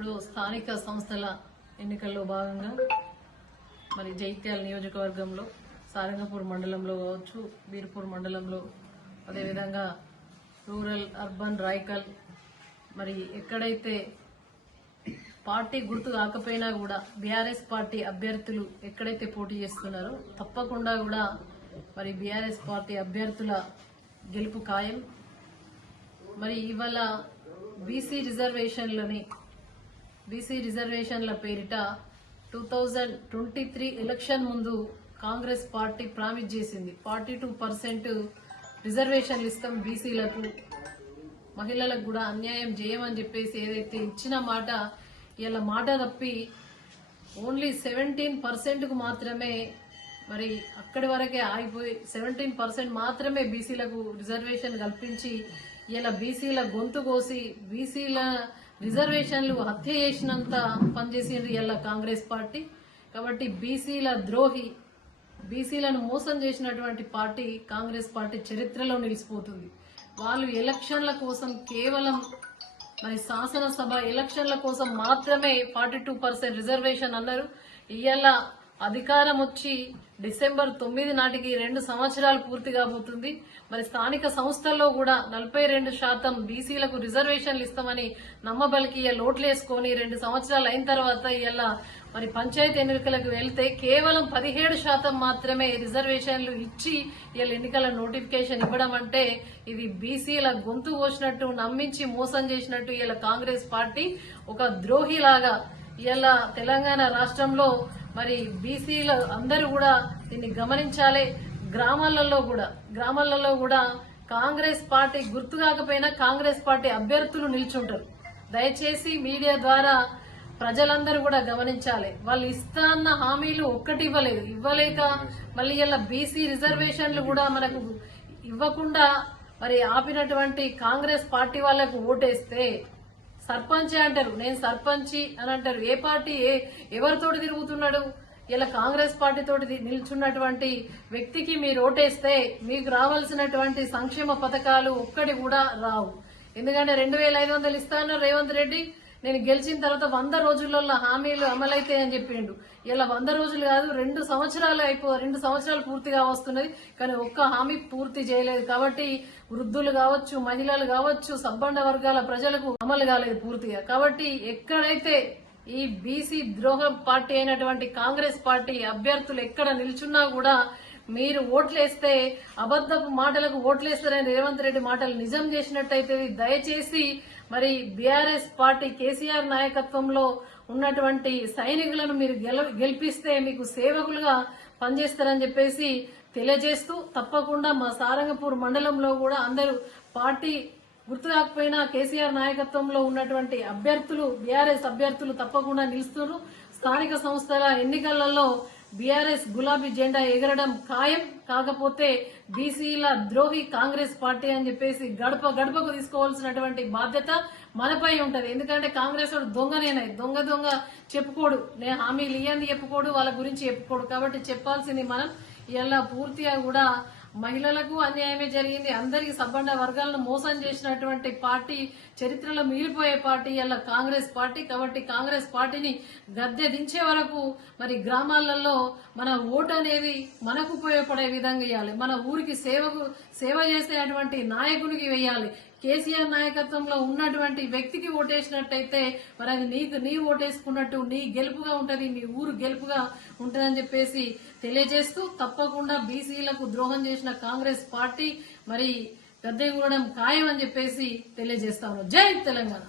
ఇప్పుడు స్థానిక సంస్థల ఎన్నికల్లో భాగంగా మరి జైత్యాల నియోజకవర్గంలో సారంగపూర్ మండలంలో కావచ్చు బీర్పూర్ మండలంలో అదేవిధంగా రూరల్ అర్బన్ రాయకల్ మరి ఎక్కడైతే పార్టీ గుర్తు కాకపోయినా కూడా బీఆర్ఎస్ పార్టీ అభ్యర్థులు ఎక్కడైతే పోటీ చేస్తున్నారో తప్పకుండా కూడా మరి బీఆర్ఎస్ పార్టీ అభ్యర్థుల గెలుపు ఖాయం. మరి ఇవాళ బీసీ రిజర్వేషన్లని బీసీ రిజర్వేషన్ల పేరిట two thousand twenty three election ముందు కాంగ్రెస్ పార్టీ ప్రామిస్ చేసింది. ఫార్టీ టూ పర్సెంట్ రిజర్వేషన్లు ఇస్తాం బీసీలకు. మహిళలకు కూడా అన్యాయం చేయమని చెప్పేసి ఏదైతే ఇచ్చిన మాట ఇలా మాట తప్పి ఓన్లీ సెవెంటీన్ పర్సెంట్కు మాత్రమే మరి అక్కడి వరకే ఆగిపోయి సెవెంటీన్ పర్సెంట్ మాత్రమే బీసీలకు రిజర్వేషన్ కల్పించి ఇలా బీసీల గొంతు కోసి బీసీల రిజర్వేషన్లు హత్య చేసినంత పనిచేసింది ఇలా కాంగ్రెస్ పార్టీ. కాబట్టి బీసీల ద్రోహి బీసీలను మోసం చేసినటువంటి పార్టీ కాంగ్రెస్ పార్టీ చరిత్రలో నిలిచిపోతుంది. వాళ్ళు ఎలక్షన్ల కోసం కేవలం మరి శాసనసభ ఎలక్షన్ల కోసం మాత్రమే ఫార్టీ టూ పర్సెంట్ రిజర్వేషన్ అన్నారు. ఇవాళ అధికారం వచ్చి డిసెంబర్ తొమ్మిది నాటికి రెండు సంవత్సరాలు పూర్తి కాబోతుంది. మరి స్థానిక సంస్థల్లో కూడా నలభై రెండు శాతం బీసీలకు రిజర్వేషన్లు ఇస్తామని నమ్మబలికి లోట్లేసుకొని రెండు సంవత్సరాలు అయిన తర్వాత ఇలా మరి పంచాయతీ ఎన్నికలకు వెళ్తే కేవలం పదిహేడు శాతం మాత్రమే రిజర్వేషన్లు ఇచ్చి వీళ్ళ ఎన్నికల నోటిఫికేషన్ ఇవ్వడం అంటే ఇది బీసీల గొంతు కోసినట్టు నమ్మించి మోసం చేసినట్టు వీళ్ళ కాంగ్రెస్ పార్టీ ఒక ద్రోహిలాగా ఇలా తెలంగాణ రాష్ట్రంలో మరి బీసీలు అందరూ కూడా దీన్ని గమనించాలి. గ్రామాలలో కూడా గ్రామాలలో కూడా కాంగ్రెస్ పార్టీ గుర్తు కాకపోయినా కాంగ్రెస్ పార్టీ అభ్యర్థులు నిల్చుంటారు. దయచేసి మీడియా ద్వారా ప్రజలందరూ కూడా గమనించాలి. వాళ్ళు ఇస్తా అన్న హామీలు ఒక్కటి ఇవ్వలేదు. ఇవ్వలేక మళ్ళీ ఇలా బీసీ రిజర్వేషన్లు కూడా మనకు ఇవ్వకుండా మరి ఆపినటువంటి కాంగ్రెస్ పార్టీ వాళ్ళకు ఓటేస్తే సర్పంచ్ అంటారు. నేను సర్పంచి అని అంటారు. ఏ పార్టీ ఏ ఎవరితోటి తిరుగుతున్నాడు? ఇలా కాంగ్రెస్ పార్టీతో నిల్చున్నటువంటి వ్యక్తికి మీరు ఓటేస్తే మీకు రావాల్సినటువంటి సంక్షేమ పథకాలు ఒక్కటి కూడా రావు. ఎందుకంటే రెండు వేల ఐదు వందలు ఇస్తాను రేవంత్ రెడ్డి. నేను గెలిచిన తర్వాత వంద రోజులలో హామీలు అమలైతాయని చెప్పిండు. ఇలా వంద రోజులు కాదు రెండు సంవత్సరాలు అయిపో రెండు సంవత్సరాలు పూర్తిగా వస్తున్నది కానీ ఒక్క హామీ పూర్తి చేయలేదు. కాబట్టి వృద్ధులు కావచ్చు మహిళలు కావచ్చు సబ్బండ వర్గాల ప్రజలకు అమలు కాలేదు పూర్తిగా. కాబట్టి ఎక్కడైతే ఈ బీసీ ద్రోహ పార్టీ అయినటువంటి కాంగ్రెస్ పార్టీ అభ్యర్థులు ఎక్కడ నిల్చున్నా కూడా మీరు ఓట్లేస్తే అబద్ధపు మాటలకు ఓట్లేస్తారని రేవంత్ రెడ్డి మాటలు నిజం చేసినట్టయితే దయచేసి మరి బీఆర్ఎస్ పార్టీ కేసీఆర్ నాయకత్వంలో ఉన్నటువంటి సైనికులను మీరు గెల గెలిపిస్తే మీకు సేవకులుగా పనిచేస్తారని చెప్పేసి తెలియజేస్తూ తప్పకుండా మా సారంగపూర్ మండలంలో కూడా అందరూ పార్టీ గుర్తు కాకపోయినా కేసీఆర్ నాయకత్వంలో ఉన్నటువంటి అభ్యర్థులు బీఆర్ఎస్ అభ్యర్థులు తప్పకుండా నిలుస్తున్నారు. స్థానిక సంస్థల ఎన్నికలలో బీఆర్ఎస్ గులాబీ జెండా ఎగరడం ఖాయం కాకపోతే బీసీల ద్రోహి కాంగ్రెస్ పార్టీ అని చెప్పేసి గడప గడపకు తీసుకోవాల్సినటువంటి బాధ్యత మనపై ఉంటది. ఎందుకంటే కాంగ్రెస్ వాడు దొంగనేనాయి దొంగ దొంగ చెప్పుకోడు. నేను హామీలు ఇయ్యని చెప్పుకోడు వాళ్ళ గురించి చెప్పుకోడు. కాబట్టి చెప్పాల్సింది మనం ఇలా పూర్తిగా కూడా మహిళలకు అన్యాయమే జరిగింది. అందరికి సబ్బండ వర్గాలను మోసం చేసినటువంటి పార్టీ చరిత్రలో మిగిలిపోయే పార్టీ అలా కాంగ్రెస్ పార్టీ. కాబట్టి కాంగ్రెస్ పార్టీని గద్దె దించే వరకు మరి గ్రామాలలో మన ఓటు అనేది మనకు ఉపయోగపడే విధంగా ఇవ్వాలి మన ఊరికి సేవకు సేవ చేసేటువంటి నాయకునికి వేయాలి. కేసీఆర్ నాయకత్వంలో ఉన్నటువంటి వ్యక్తికి ఓటేసినట్టయితే మరి అది నీకు నీ ఓటేసుకున్నట్టు నీ గెలుపుగా ఉంటది మీ ఊరు గెలుపుగా ఉంటుందని చెప్పేసి తెలియజేస్తూ తప్పకుండా బీసీలకు ద్రోహం చేసిన కాంగ్రెస్ పార్టీ మరి గద్దె ఖాయం అని చెప్పేసి తెలియజేస్తా ఉన్నాం. జై తెలంగాణ.